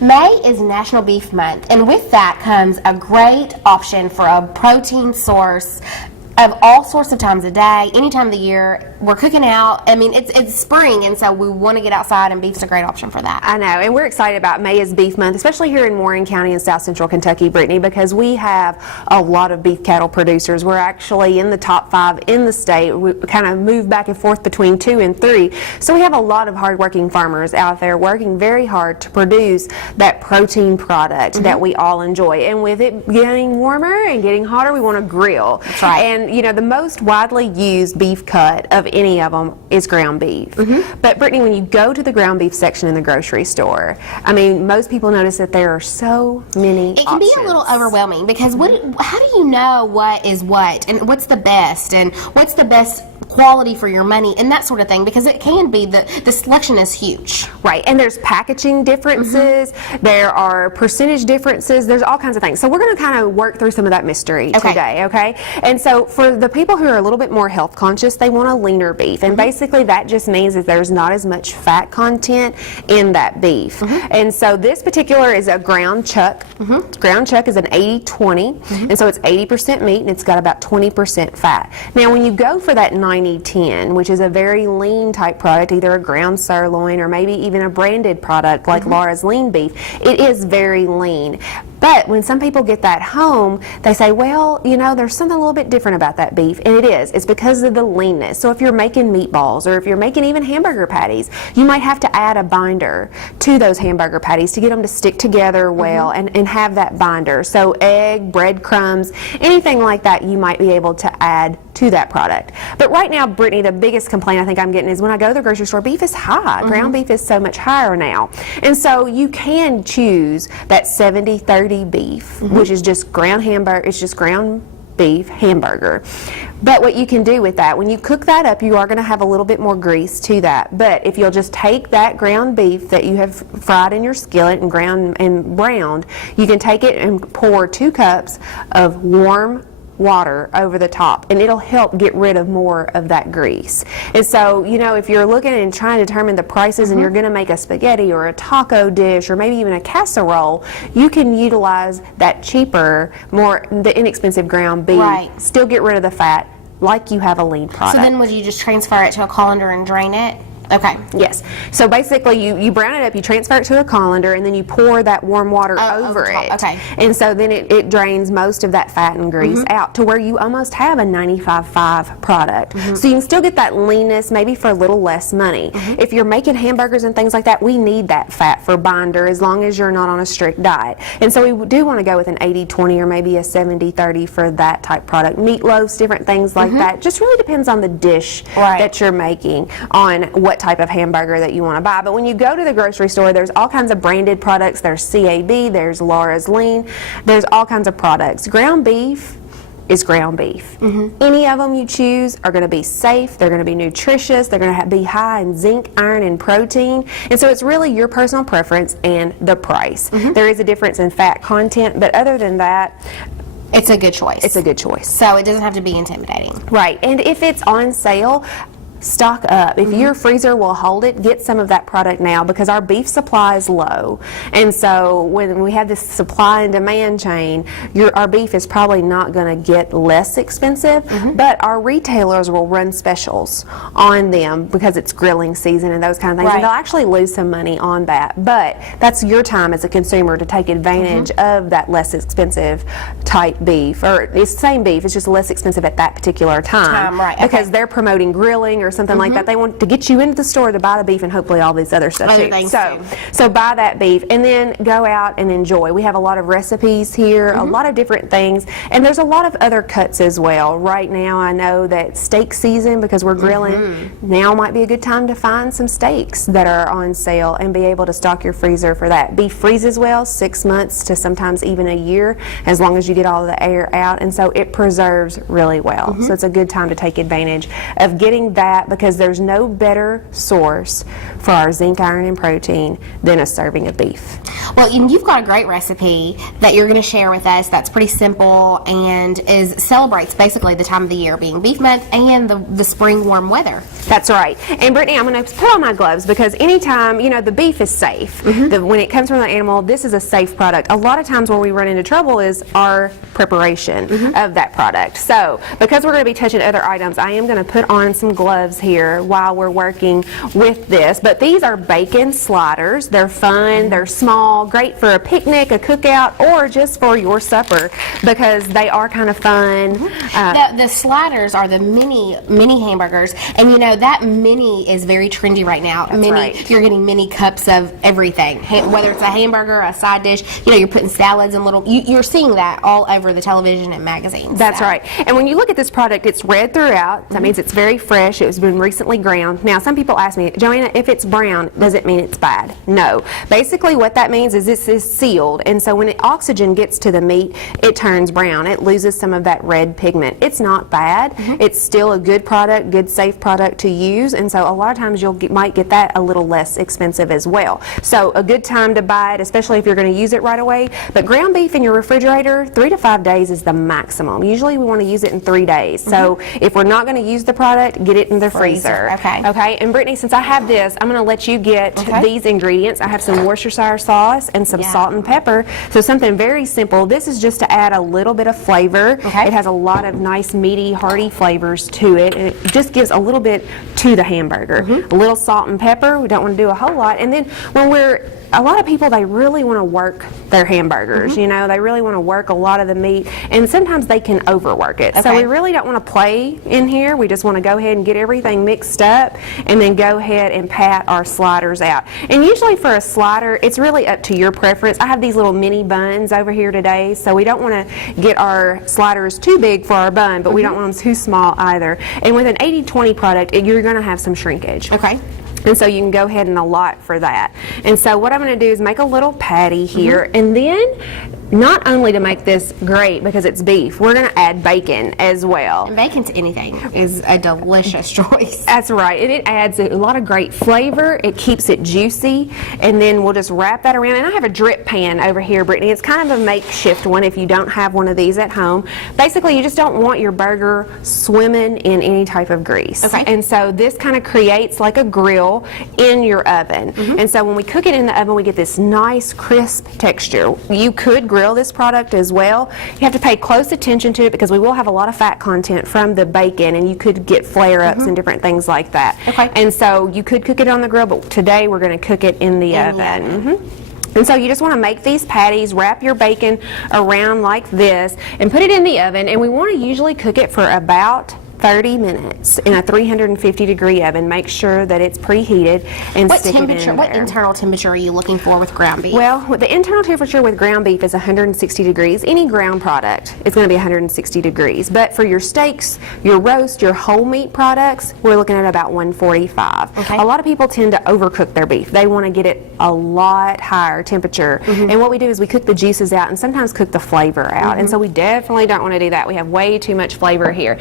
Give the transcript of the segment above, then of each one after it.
May is National Beef Month, and with that comes a great option for a protein source of all sorts of times of day, any time of the year. We're cooking out. I mean, it's spring, and so we want to get outside, and beef's a great option for that. I know, and we're excited about May is Beef Month, especially here in Warren County in South Central Kentucky, Brittany, because we have a lot of beef cattle producers. We're actually in the top 5 in the state. We kind of move back and forth between 2 and 3. So we have a lot of hardworking farmers out there working very hard to produce that protein product that we all enjoy. And with it getting warmer and getting hotter, we want to grill. That's right. And you know, the most widely used beef cut of any of them is ground beef. But Brittany, when you go to the ground beef section in the grocery store, I mean, most people notice that there are so many It can be a little overwhelming because how do you know what is what and what's the best and what's the best quality for your money and that sort of thing, because it can be the selection is huge. Right, and there's packaging differences, there are percentage differences, there's all kinds of things. So we're going to kind of work through some of that mystery today, okay? And so for the people who are a little bit more health conscious, they want a leaner beef, and basically that just means that there's not as much fat content in that beef. And so this particular is a ground chuck. Ground chuck is an 80-20, and so it's 80% meat and it's got about 20% fat. Now when you go for that 90-10, which is a very lean type product, either a ground sirloin or maybe even a branded product like Laura's lean beef, it is very lean. But when some people get that home, they say, well, you know, there's something a little bit different about that beef, and it is. It's because of the leanness. So if you're making meatballs or if you're making even hamburger patties, you might have to add a binder to those hamburger patties to get them to stick together well and have that binder. So egg, breadcrumbs, anything like that you might be able to add to that product. But right now, Brittany, the biggest complaint I think I'm getting is when I go to the grocery store, beef is high. Ground beef is so much higher now. And so you can choose that 70-30 beef, which is just ground hamburger, it's just ground beef hamburger. But what you can do with that, when you cook that up, you are going to have a little bit more grease to that. But if you'll just take that ground beef that you have fried in your skillet and ground and browned, you can take it and pour 2 cups of warm water over the top, and it'll help get rid of more of that grease. And so, you know, if you're looking and trying to determine the prices and you're going to make a spaghetti or a taco dish or maybe even a casserole, you can utilize that cheaper, the inexpensive ground beef, still get rid of the fat like you have a lean product. So then would you just transfer it to a colander and drain it? Okay. Yes. So basically you brown it up, you transfer it to a colander, and then you pour that warm water over it. Okay. And so then it drains most of that fat and grease out to where you almost have a 95.5 product. So you can still get that leanness maybe for a little less money. If you're making hamburgers and things like that, we need that fat for binder as long as you're not on a strict diet. And so we do want to go with an 80-20 or maybe a 70-30 for that type product. Meatloaves, different things like that. Just really depends on the dish that you're making, on what type of hamburger that you want to buy. But when you go to the grocery store, there's all kinds of branded products. There's CAB, there's Laura's Lean, there's all kinds of products. Ground beef is ground beef. Any of them you choose are going to be safe, they're going to be nutritious, they're going to be high in zinc, iron, and protein. And so it's really your personal preference and the price. There is a difference in fat content, but other than that, it's a good choice. It's a good choice. So it doesn't have to be intimidating. Right. And if it's on sale, stock up. If your freezer will hold it, get some of that product now, because our beef supply is low. And so when we have this supply and demand chain, our beef is probably not going to get less expensive, but our retailers will run specials on them because it's grilling season and those kind of things. And they'll actually lose some money on that. But that's your time as a consumer to take advantage of that less expensive type beef. Or it's the same beef, it's just less expensive at that particular time. Because they're promoting grilling or something like that. They want to get you into the store to buy the beef and hopefully all these other stuff too. So buy that beef and then go out and enjoy. We have a lot of recipes here, a lot of different things, and there's a lot of other cuts as well. Right now I know that steak season, because we're grilling, now might be a good time to find some steaks that are on sale and be able to stock your freezer for that. Beef freezes well 6 months to sometimes even a year, as long as you get all the air out, and so it preserves really well. So it's a good time to take advantage of getting that that because there's no better source for our zinc, iron, and protein than a serving of beef. Well, and you've got a great recipe that you're going to share with us that's pretty simple and celebrates basically the time of the year, being beef month and the spring warm weather. That's right. And Brittany, I'm going to put on my gloves because anytime, the beef is safe. When it comes from the animal, this is a safe product. A lot of times where we run into trouble is our preparation of that product. So, because we're going to be touching other items, I am going to put on some gloves here while we're working with this. But these are bacon sliders. They're fun, they're small, great for a picnic, a cookout, or just for your supper because they are kind of fun. The sliders are the mini hamburgers, and that mini is very trendy right now. That's right. You're getting mini cups of everything, whether it's a hamburger, a side dish. You're putting salads in little. You're seeing that all over the television and magazines. That's right. And when you look at this product, it's red throughout. That means it's very fresh. It has been recently ground. Now, some people ask me, Joanna, if it's brown, does it mean it's bad? No. Basically, what that means is this is sealed, and so when oxygen gets to the meat, it turns brown. It loses some of that red pigment. It's not bad. It's still a good product, good safe product to use, and so a lot of times you might get that a little less expensive as well. So a good time to buy it, especially if you're going to use it right away. But ground beef in your refrigerator, 3 to 5 days is the maximum. Usually we want to use it in 3 days. So if we're not going to use the product, get it in the freezer. Okay. And Brittany, since I have this, I'm going to let you get these ingredients. I have some Worcestershire sauce and some salt and pepper. So something very simple. This is just to add a little bit of flavor. It has a lot of nice meaty, hearty flavors to it, and it just gives a little bit to the hamburger. A little salt and pepper. We don't want to do a whole lot. And then when a lot of people, they really want to work their hamburgers, they really want to work a lot of the meat, and sometimes they can overwork it. So we really don't want to play in here. We just want to go ahead and get everything mixed up and then go ahead and pat our sliders out. And usually for a slider, it's really up to your preference. I have these little mini buns over here today, so we don't want to get our sliders too big for our bun, but we don't want them too small either. And with an 80-20 product, you're going to have some shrinkage. And so you can go ahead and allot for that. And so what I'm going to do is make a little patty here, and then not only to make this great because it's beef, we're going to add bacon as well. And bacon to anything is a delicious choice. That's right. And it adds a lot of great flavor. It keeps it juicy. And then we'll just wrap that around. And I have a drip pan over here, Brittany. It's kind of a makeshift one if you don't have one of these at home. Basically, you just don't want your burger swimming in any type of grease. And so this kind of creates like a grill in your oven. And so when we cook it in the oven, we get this nice crisp texture. You could grill this product as well. You have to pay close attention to it because we will have a lot of fat content from the bacon, and you could get flare-ups and different things like that. And so you could cook it on the grill, but today we're going to cook it in the oven. And so you just want to make these patties, wrap your bacon around like this, and put it in the oven. And we want to usually cook it for about 30 minutes in a 350-degree oven. Make sure that it's preheated and stick it in there. What internal temperature are you looking for with ground beef? Well, the internal temperature with ground beef is 160 degrees. Any ground product is going to be 160 degrees. But for your steaks, your roast, your whole meat products, we're looking at about 145. A lot of people tend to overcook their beef. They want to get it a lot higher temperature. And what we do is we cook the juices out and sometimes cook the flavor out. And so we definitely don't want to do that. We have way too much flavor here.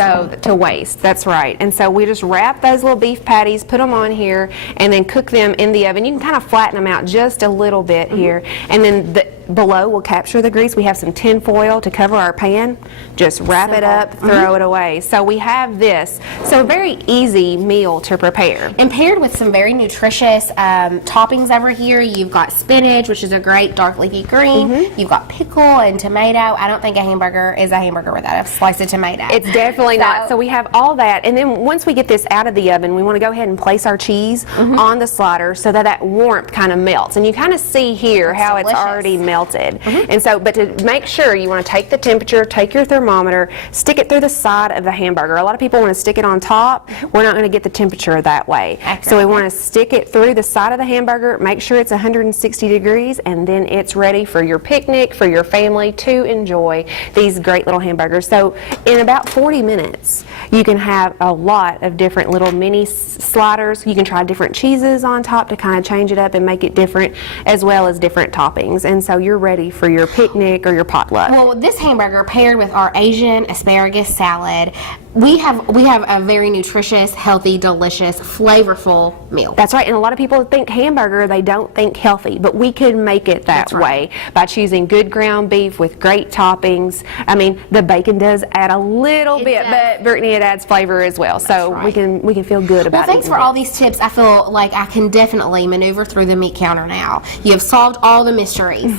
To waste, that's right. And so we just wrap those little beef patties, put them on here, and then cook them in the oven. You can kind of flatten them out just a little bit here. And then below will capture the grease. We have some tin foil to cover our pan. Just wrap it up, throw it away. So we have this. So a very easy meal to prepare. And paired with some very nutritious toppings over here. You've got spinach, which is a great dark leafy green. You've got pickle and tomato. I don't think a hamburger is a hamburger without a slice of tomato. It's definitely not. So we have all that. And then once we get this out of the oven, we want to go ahead and place our cheese on the slider so that warmth kind of melts. And you kind of see here how it's already melted. And so, but to make sure, you want to take the temperature, take your thermometer, stick it through the side of the hamburger. A lot of people want to stick it on top. We're not going to get the temperature that way. So we want to stick it through the side of the hamburger, make sure it's 160 degrees, and then it's ready for your picnic, for your family to enjoy these great little hamburgers. So in about 40 minutes, you can have a lot of different little mini sliders. You can try different cheeses on top to kind of change it up and make it different, as well as different toppings. And so you're ready for your picnic or your potluck. Well, this hamburger paired with our Asian asparagus salad, we have a very nutritious, healthy, delicious, flavorful meal. That's right, and a lot of people think hamburger, they don't think healthy, but we can make it that way by choosing good ground beef with great toppings. I mean, the bacon does add a little bit, but Brittany, it adds flavor as well. So we can feel good about it. Well, thanks for all these tips. I feel like I can definitely maneuver through the meat counter now. You have solved all the mysteries.